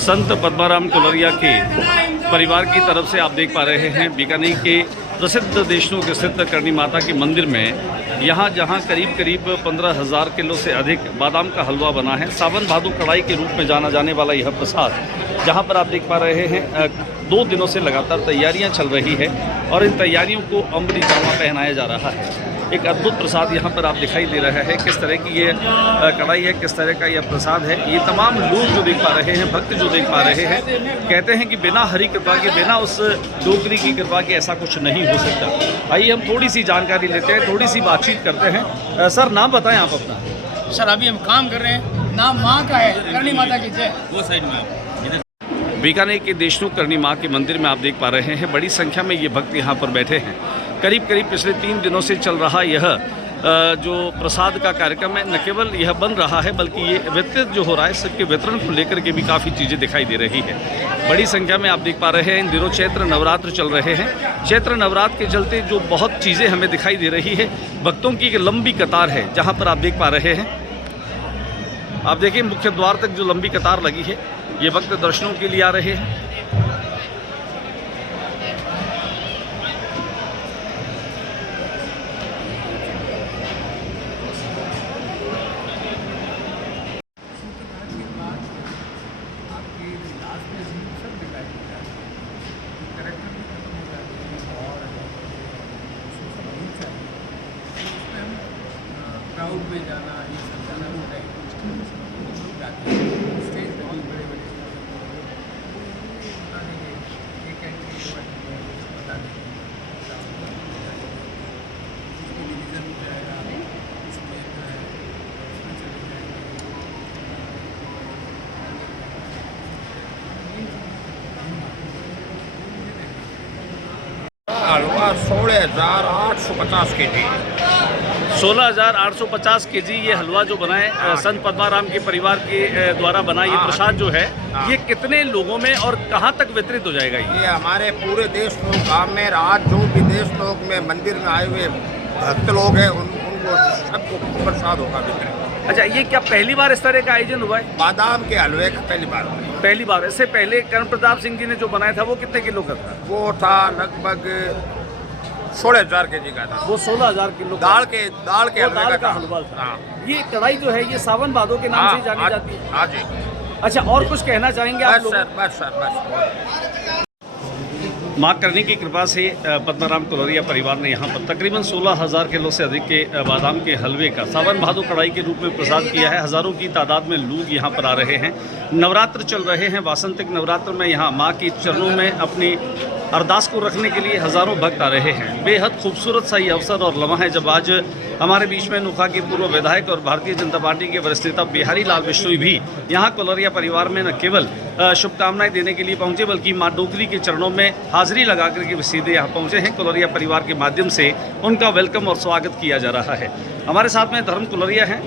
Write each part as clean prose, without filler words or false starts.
संत पद्माराम कुलरिया के परिवार की तरफ से आप देख पा रहे हैं बीकानेर के प्रसिद्ध देशनोक स्थित करणी माता के मंदिर में यहाँ जहाँ करीब 15,000 किलो से अधिक बादाम का हलवा बना है। सावन भादो कढ़ाई के रूप में जाना जाने वाला यह प्रसाद जहाँ पर आप देख पा रहे हैं 2 दिनों से लगातार तैयारियाँ चल रही है और इन तैयारियों को अमृत जामा पहनाया जा रहा है। एक अद्भुत प्रसाद यहाँ पर आप दिखाई दे रहा है। किस तरह की ये कढ़ाई है, किस तरह का यह प्रसाद है, ये तमाम लोग जो देख पा रहे हैं, भक्त जो देख पा रहे हैं, कहते हैं कि बिना हरि कृपा के, बिना उस डोकरी की कृपा के ऐसा कुछ नहीं हो सकता। आइए हम थोड़ी सी जानकारी लेते हैं, थोड़ी सी बातचीत करते हैं। सर नाम बताएं आप अपना। सर अभी हम काम कर रहे हैं, नाम माँ का है, करणी माता की जय। वो साइड में बीकानेर के देशनोक करणी माँ के मंदिर में आप देख पा रहे हैं बड़ी संख्या में ये भक्त यहाँ पर बैठे हैं। करीब पिछले 3 दिनों से चल रहा यह जो प्रसाद का कार्यक्रम है, न केवल यह बन रहा है बल्कि ये वितरित जो हो रहा है, सबके वितरण को लेकर के भी काफ़ी चीज़ें दिखाई दे रही है। बड़ी संख्या में आप देख पा रहे हैं इन दिनों चैत्र नवरात्र चल रहे हैं। चैत्र नवरात्र के चलते जो बहुत चीज़ें हमें दिखाई दे रही है, भक्तों की एक लंबी कतार है जहाँ पर आप देख पा रहे हैं। आप देखिए मुख्य द्वार तक जो लंबी कतार लगी है, ये भक्त दर्शनों के लिए आ रहे हैं। क्राउड में जाना, ये सब जाना होता है, जाते हैं स्टेज पे भी बड़े बता देंगे एक एंट्री बता देंगे डिवीजन हो जाएगा, इसमें चले जाएंगे। हलवा 16,850 kg। 16,850 kg ये हलवा जो बना है संत पद्माराम के परिवार के द्वारा बना ये प्रसाद जो है, ये कितने लोगों में और कहाँ तक वितरित हो जाएगा? ये हमारे पूरे देश लोग गाँव में आज जो भी देश लोग में मंदिर में आए हुए भक्त लोग हैं उनको सबको प्रसाद होगा वितरित। अच्छा, ये क्या पहली बार इस तरह का आयोजन हुआ है? बादाम के हलवे का पहली बार। इससे पहले कर्ण प्रताप सिंह जी ने जो बनाया था वो कितने किलो का था? वो था लगभग 16,000 kg का था। वो 16,000 किलो दाल के हलवे का हलवा था। ये कढ़ाई जो है ये सावन भादो के नाम से जानी जाती है। हाँ जी। अच्छा, और कुछ कहना चाहेंगे आप लोग? बस। माँ करनी की कृपा से पद्माराम कुलरिया परिवार ने यहाँ पर तकरीबन 16,000 किलो से अधिक के बादाम के हलवे का सावन भादो कढ़ाई के रूप में प्रसाद किया है। हज़ारों की तादाद में लोग यहाँ पर आ रहे हैं। नवरात्र चल रहे हैं, वासंतिक नवरात्र में यहाँ माँ के चरणों में अपनी अरदास को रखने के लिए हज़ारों भक्त आ रहे हैं। बेहद खूबसूरत सा ये अवसर और लम्हा है जब आज हमारे बीच में नोखा के पूर्व विधायक और भारतीय जनता पार्टी के वरिष्ठ नेता बिहारी लाल बिश्नोई भी यहाँ कुलरिया परिवार में न केवल शुभकामनाएं देने के लिए पहुंचे बल्कि मां डोकरी के चरणों में हाजिरी लगा करके सीधे यहाँ पहुंचे हैं। कुलरिया परिवार के माध्यम से उनका वेलकम और स्वागत किया जा रहा है। हमारे साथ में धर्म कुलरिया हैं।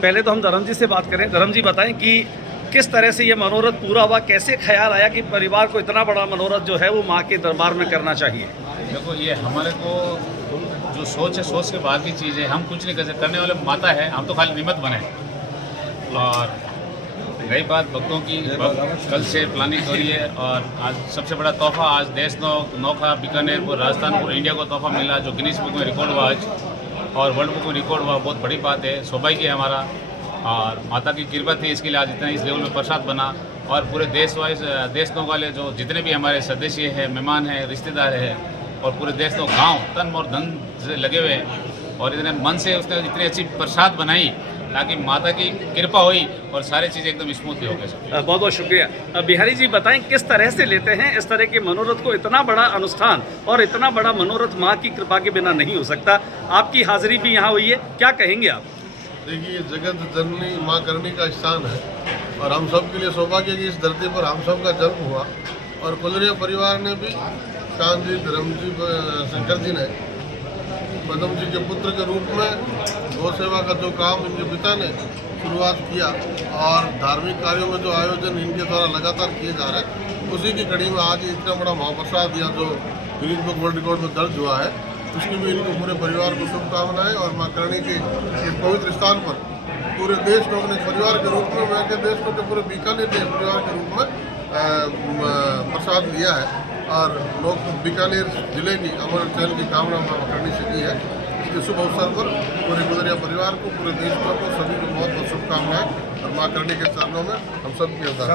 पहले तो हम धर्म जी से बात करें। धर्म जी बताएं कि किस तरह से ये मनोरथ पूरा हुआ, कैसे ख्याल आया कि परिवार को इतना बड़ा मनोरथ जो है वो माँ के दरबार में करना चाहिए? देखो, ये हमारे को जो सोच है, सोच के बाद की चीज़ है। हम कुछ नहीं कर सकते, करने वाले माता है, हम तो खाली निमित्त बने। और रही बात भक्तों की, कल से प्लानिंग हो रही है और आज सबसे बड़ा तोहफा, आज देश नोखा बीकानेर को, राजस्थान को, इंडिया को तोहफा मिला जो गिनीज बुक में रिकॉर्ड हुआ आज और वर्ल्ड बुक में रिकॉर्ड हुआ। बहुत बड़ी बात है, सौभाग्य है हमारा और माता की कृपा थी इसके लिए आज इतना इस लेवल में प्रसाद बना। और पूरे देश वाले जो जितने भी हमारे सदस्य हैं, मेहमान हैं, रिश्तेदार हैं और पूरे देश गाँव तन और धन से लगे हुए हैं और इतने मन से उसने इतनी अच्छी प्रसाद बनाई ताकि माता की कृपा हुई और सारी चीज़ें एकदम स्मूथली हो गई। बहुत बहुत शुक्रिया। बिहारी जी बताएं किस तरह से लेते हैं इस तरह के मनोरथ को? इतना बड़ा अनुष्ठान और इतना बड़ा मनोरथ माँ की कृपा के बिना नहीं हो सकता। आपकी हाजिरी भी यहाँ हुई है, क्या कहेंगे आप? देखिए, जगत जननी माँ करनी का स्थान है और हम सब के लिए सौभाग्य की इस धरती पर हम सब का जन्म हुआ। और कुलरिया परिवार ने भी, कान जी, धर्म जी, शंकर जी ने पद्म जी के पुत्र के रूप में गौ सेवा का जो काम इनके पिता ने शुरुआत किया और धार्मिक कार्यों में जो आयोजन इनके द्वारा लगातार किए जा रहे हैं, उसी की कड़ी में आज इतना बड़ा महाप्रसाद या जो गिनीज बुक वर्ल्ड रिकॉर्ड में दर्ज हुआ है, उसकी भी इनको पूरे परिवार को शुभकामनाएं। और माँ करणी के इस पवित्र स्थान पर पूरे देश लोग ने परिवार के रूप में, मैं के देश लोग के पूरे बीकानेर ने परिवार के रूप में प्रसाद लिया है और लोग बीकानेर जिले की अमर चैन की कामना माँ करणी से की है। इसके शुभ अवसर पर पूरे गुजरिया परिवार को, पूरे देश को, सभी को बहुत बहुत शुभकामनाएं और माँ करणी के चरणों में हम सब की अरदास।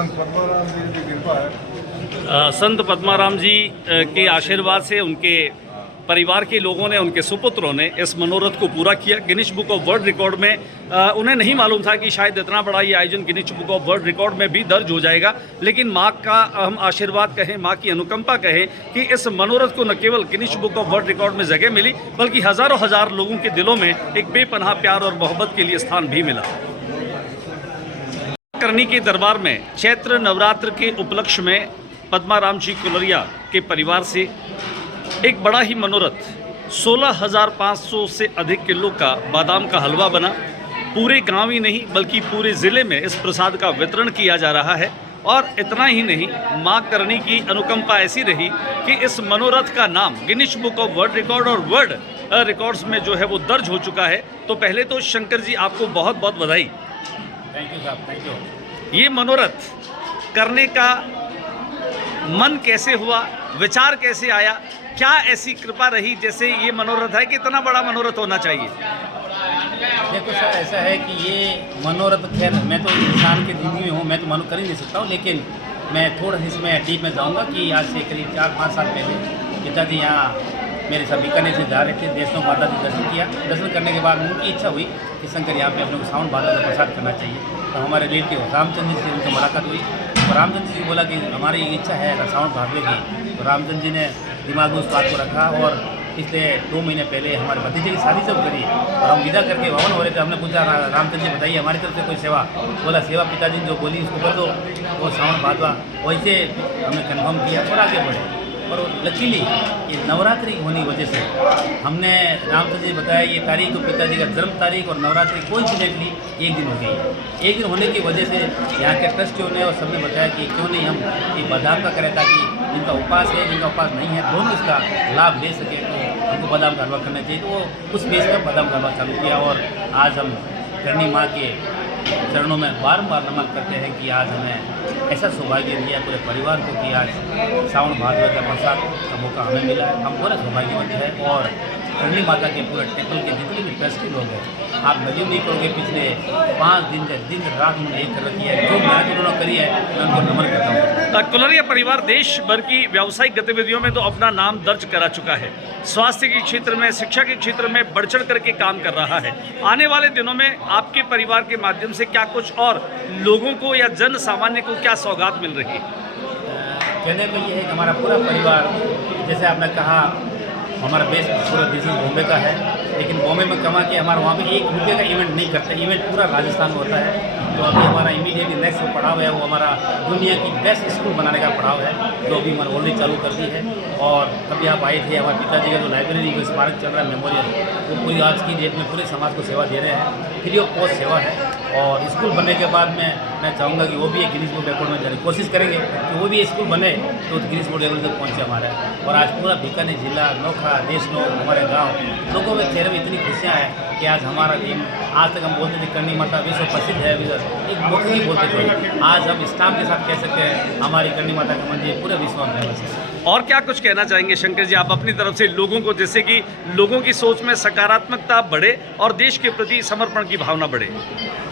संत पद्माराम जी के आशीर्वाद से उनके परिवार के लोगों ने, उनके सुपुत्रों ने इस मनोरथ को पूरा किया। Guinness book of world record में उन्हें नहीं मालूम था कि शायद इतना बड़ा ये आयोजन Guinness book of world record में भी दर्ज हो जाएगा, लेकिन माँ का हम आशीर्वाद कहें, माँ की अनुकंपा कहें कि इस मनोरथ को न केवल Guinness book of world record में जगह मिली, बल्कि हज़ारों हजार लोगों के दिलों में एक बेपनाह प्यार और मोहब्बत के लिए स्थान भी मिला। करनी के दरबार में चैत्र नवरात्र के उपलक्ष्य में पद्माराम जी कुलरिया के परिवार से एक बड़ा ही मनोरथ 16,500 से अधिक किलो का बादाम का हलवा बना। पूरे गांव ही नहीं बल्कि पूरे ज़िले में इस प्रसाद का वितरण किया जा रहा है। और इतना ही नहीं, माँ करनी की अनुकंपा ऐसी रही कि इस मनोरथ का नाम Guinness book of world record और वर्ल्ड रिकॉर्ड्स में जो है वो दर्ज हो चुका है। तो पहले तो शंकर जी आपको बहुत बहुत बधाई। थैंक यू साहब, थैंक यू। ये मनोरथ करने का मन कैसे हुआ, विचार कैसे आया, क्या ऐसी कृपा रही जैसे ये मनोरथ है कि इतना बड़ा मनोरथ होना चाहिए? देखो सर, ऐसा है कि ये मनोरथ, खैर मैं तो इंसान की ज़िंदगी में हूँ, मैं तो मनो कर ही नहीं सकता हूँ, लेकिन मैं थोड़ा सा इसमें डीप में जाऊँगा कि आज से करीब 4-5 साल पहले पिताजी यहाँ मेरे साथ बीकानेर से जा रहे थे। देशनोक माता जी दर्शन किया। दर्शन करने के बाद उनकी इच्छा हुई कि शंकर यहाँ पे अपने को सावन भादो का प्रसाद करना चाहिए। तो हमारे रिलेटिव रामचंद्र जी से उनकी मुलाकात हुई। तो रामचंद्र जी बोला कि हमारी इच्छा है सावन भादवे की। तो रामचंद्र जी ने दिमाग में उस बात को रखा और पिछले 2 महीने पहले हमारे भतीजे की शादी जब करी और हम विदा करके भवन हो रहे थे, हमने पूछा रामचंद्र जी बताइए हमारी तरफ से कोई सेवा? बोला सेवा पिताजी जो बोली उसको कर दो, वो सावन भादवा। वैसे हमने कन्फर्म किया और आगे बढ़े। और लकीली ये नवरात्रि होने की वजह से हमने रामचंद्र जी बताया ये तारीख, तो पिताजी का जन्म तारीख और नवरात्रि कोइंसिडेंटली एक दिन हो गई है। एक दिन होने की वजह से यहाँ के ट्रस्टियों ने और सबने बताया कि क्यों नहीं हम ये बादाम का करें, ताकि जिनका उपास है, जिनका उपास नहीं है, दोनों इसका लाभ ले सके। तो हमको बादाम का हलवा करना चाहिए। तो उस बेस पर बादाम का हलवा चालू किया और आज हम करनी माँ के चरणों में बारंबार नमन करते हैं कि आज हमें ऐसा सौभाग्य दिया पूरे परिवार को कि आज सावन भादवे का प्रसाद का मौका हमें मिला है। हम पूरे सौभाग्यवंत हैं। और करनी माता के पूरे टेम्पल के जितने भी ट्रस्टी लोग हैं, आप बिलीव नहीं करोगे, पिछले 5 दिन से दिन रात उन्होंने एक कर रखी है। जो मेहनत उन्होंने करी है मैं उनको नमन करता हूँ। कुलरिया परिवार देश भर की व्यावसायिक गतिविधियों में तो अपना नाम दर्ज करा चुका है। स्वास्थ्य के क्षेत्र में, शिक्षा के क्षेत्र में बढ़ चढ़ करके काम कर रहा है। आने वाले दिनों में आपके परिवार के माध्यम से क्या कुछ और लोगों को या जन सामान्य को क्या सौगात मिल रही है? कहने को ये है कि हमारा पूरा परिवार, जैसे आपने कहा, हमारा बेस पूरा बिजनेस बॉम्बे का है, लेकिन बॉम्बे में कमा के हमारा वहाँ पे 1 रुपये का इवेंट नहीं करते। इवेंट पूरा राजस्थान में होता है। तो अभी हमारा इमीडिएटली नेक्स्ट जो पड़ाव है वो हमारा दुनिया की बेस्ट स्कूल बनाने का पड़ाव है, जो अभी मैंने ऑलरेडी चालू कर दी है। और कभी आप आए थे, हमारे पिताजी का जो लाइब्रेरी जो स्मारक चल रहा है मेमोरियल, वो पूरी आज की डेट में पूरे समाज को सेवा दे रहे हैं। फ्री ऑफ कॉस्ट सेवा है। और स्कूल बनने के बाद में मैं चाहूँगा कि वो भी एक गिनीज बुक रिकॉर्ड में जाने की कोशिश करेंगे कि वो भी स्कूल बने तो गिनीज बुक रिकॉर्ड तक पहुँचे हमारा। और आज पूरा बीकानेर जिला, नोखा, देशनोक, हमारे गांव लोगों के चेहरे में इतनी खुशियाँ हैं कि आज हमारा टीम, आज तक हम बोलते थे करनी माता विश्व प्रसिद्ध है, एक मुख्य बोलते थे, आज हम स्टाम्प के साथ कह सकते हैं हमारी करनी माता का मंदिर पूरे विश्व में फेमस है। और क्या कुछ कहना चाहेंगे शंकर जी आप अपनी तरफ से लोगों को, जिससे कि लोगों की सोच में सकारात्मकता बढ़े और देश के प्रति समर्पण की भावना बढ़े?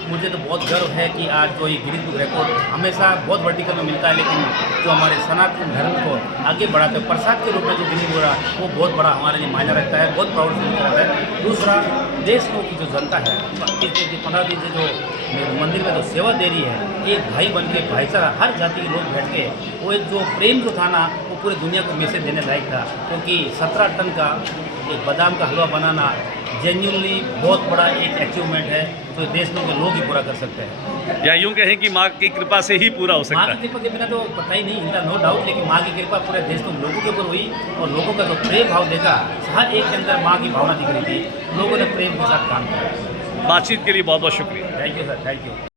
मुझे तो बहुत गर्व है कि आज जो ये गिनीज बुक रिकॉर्ड हमेशा बहुत वर्टिकल में मिलता है, लेकिन जो हमारे सनातन धर्म को आगे बढ़ाते हैं प्रसाद के रूप में जो गिनीज बुक रहा वो बहुत बड़ा हमारे लिए मायने रखता है, बहुत प्राउड फील करता है। दूसरा, देश को की जो जनता है पिछले 15 दिन से जो मंदिर में जो सेवा दे रही है, एक भाई बन के भाईचारा, हर जाति के लोग बैठ के वो एक जो प्रेम जो था ना, वो पूरे दुनिया को मैसेज देने लायक था, क्योंकि 17 टन का एक बादाम का हलवा बनाना जेन्युइनली बहुत बड़ा एक अचीवमेंट है, तो देश में लोग ही पूरा कर सकते हैं। या यूं कहें कि माँ की कृपा से ही पूरा हो माँ सकता की है। कृपा के बिना तो पता ही नहीं, इनका नो डाउट, लेकिन माँ की कृपा पूरे देश में लोगों के ऊपर हुई और लोगों का जो प्रेम भाव देखा, हर एक के अंदर माँ की भावना दिख रही थी, लोगों ने प्रेम के साथ काम किया। बातचीत के लिए बहुत बहुत शुक्रिया। Thank you sir, thank you.